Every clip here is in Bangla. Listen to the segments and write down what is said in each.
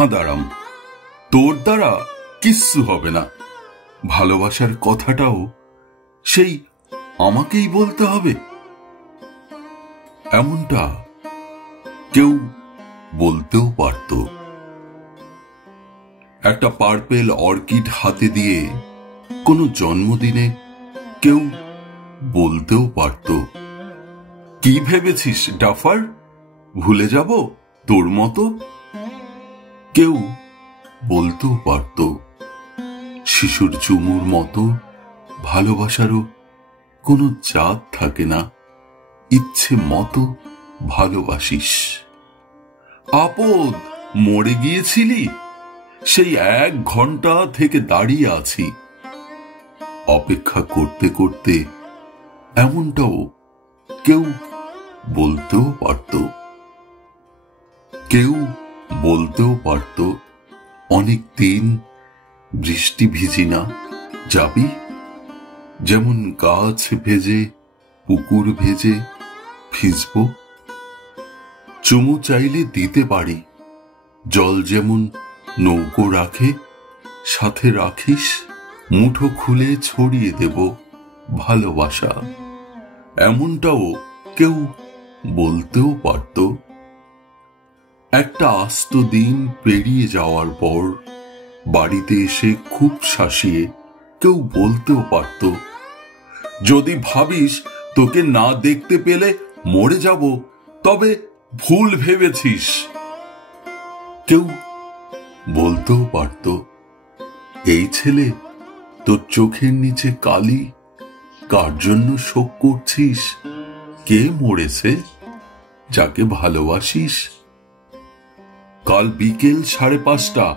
হাঁদারাম, তোর দ্বারা কিচ্ছু হবে না। ভালোবাসার কথাটাও সেই আমাকেই বলতে হবে? এমনটা কেউ বলতেও পারত। একটা পার্পেল অর্কিড হাতে দিয়ে কোনো জন্মদিনে কেউ বলতেও পারত, কি ভেবেছিস ডাফার, ভুলে যাব তোর মতো? কেউ বলতেও পারত, শিশুর চুমুর মতো ভালোবাসারও কোনো জাত থাকে না, ইচ্ছে মতো ভালোবাসিস। আপদ, মরে গিয়েছিলি? সেই 1 ঘন্টা থেকে দাঁড়িয়ে আছি। অপেক্ষা করতে করতে এমনটাও কেউ বলতেও পারত। কেউ বলতেও পারত, অনেক দিন বৃষ্টি ভিজি না, যাবি? যেমন গাছ ভেজে, পুকুর ভেজে ভিজব। চুমু চাইলে দিতে পারি, জল যেমন নৌকো রাখে, সাথে রাখিস, মুঠো খুলে ছড়িয়ে দেব ভালোবাসা। এমনটাও কেউ বলতেও পারত। একটা আস্ত দিন পেরিয়ে যাওয়ার পর বাড়িতে এসে খুব শাসিয়ে কেউ বলতেও পারত, যদি ভাবিস তোকে না দেখতে পেলে মরে যাব, তবে ভুল ভেবেছিস। কেউ বলতেও পারত, এই ছেলে তোর চোখের নিচে কালি, কার জন্য শোক করছিস? কে মরেছে? যাকে ভালোবাসিস। কাল বিকেল 5:30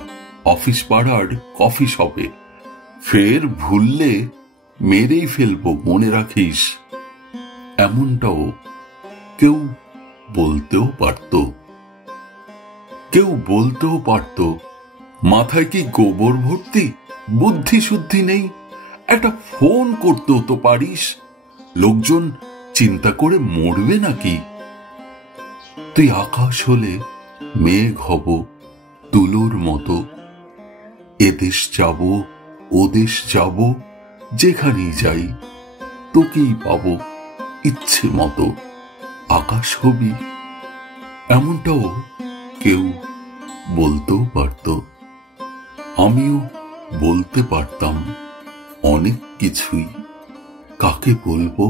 অফিস পাড়ার কফি শপে, ফের ভুললে মেরেই ফেলবো, মনে রাখিস। এমনটাও কেউ বলতেও পারত। কেউ বলতেও পারত, মাথায় কি গোবর ভর্তি, বুদ্ধি শুদ্ধি নেই? একটা ফোন করতেও তো পারিস, লোকজন চিন্তা করে মরবে নাকি? তুই আকাশ হলে মেঘ হব তুলোর মতো, এদেশ যাব ওদেশ যাব, যেখানেই যাই তোকেই পাবো ইচ্ছে মতো, আকাশ হবি। এমনটাও কেউ বলতেও পারত। আমিও বলতে পারতাম অনেক কিছুই। কাকে বলবো?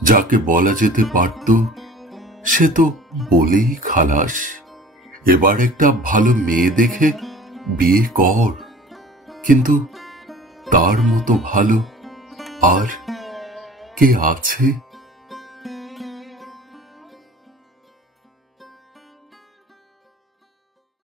যাকে বলা যেতে পারত সে তো বলেই খালাস। এবার একটা ভালো মেয়ে দেখে বিয়ে কর, কিন্তু তার মতো ভালো আর কে আছে?